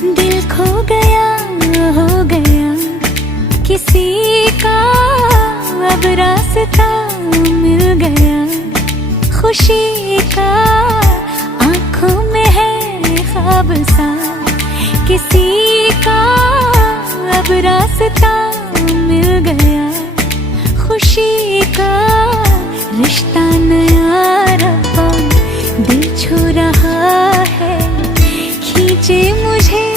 दिल खो गया, हो गया किसी का, अब रास्ता मिल गया खुशी का। आंखों में है ख्वाब सा किसी का, अब रास्ता मिल गया खुशी का। रिश्ता नया रहा, दिल छू रहा है, खींचे मुझे